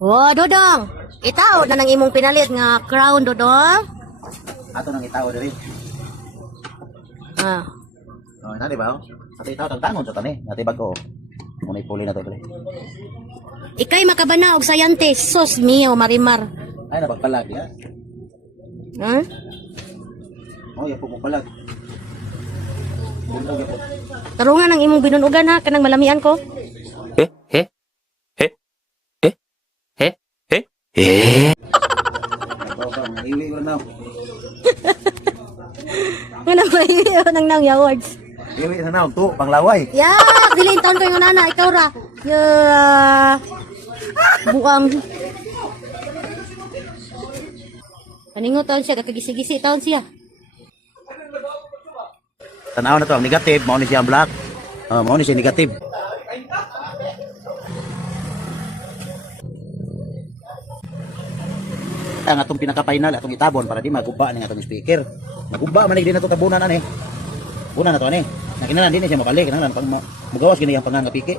Oh, Dodong. Itaw na nang imong pinalit nga crown, Dodong. Ato nang itao diri. Ah. Oh, nani ba? Sa itao tangon sa tani, natibag ko. Munay puli na to diri. Ikay makabana og sayante, sos mio marimar. Ay napagpalag ya. Ha? Oh, ya pumupalag. Bundog ya. Tarungan ang imong binunugan ha, kanang malamian ko. Iwi ko na. Nga ba yun ang nang awards? Iwi na to, panglaway. Ya, dili taon ko yung nana, ikaw ra. Ya. Buang. Kaningo taon siya, kakagisi-gisi taon siya. Tanaw na to ang negative, mao ni siya ang black. Mao ni siya negative. Ang atong pinaka-final atong itabon para di maguba ning atong speaker. Maguba man din nato tabunan ani. Una na to ani. Nakinanan din siya mabalik kinahanglan pag mugawas gini ang pangangapiki.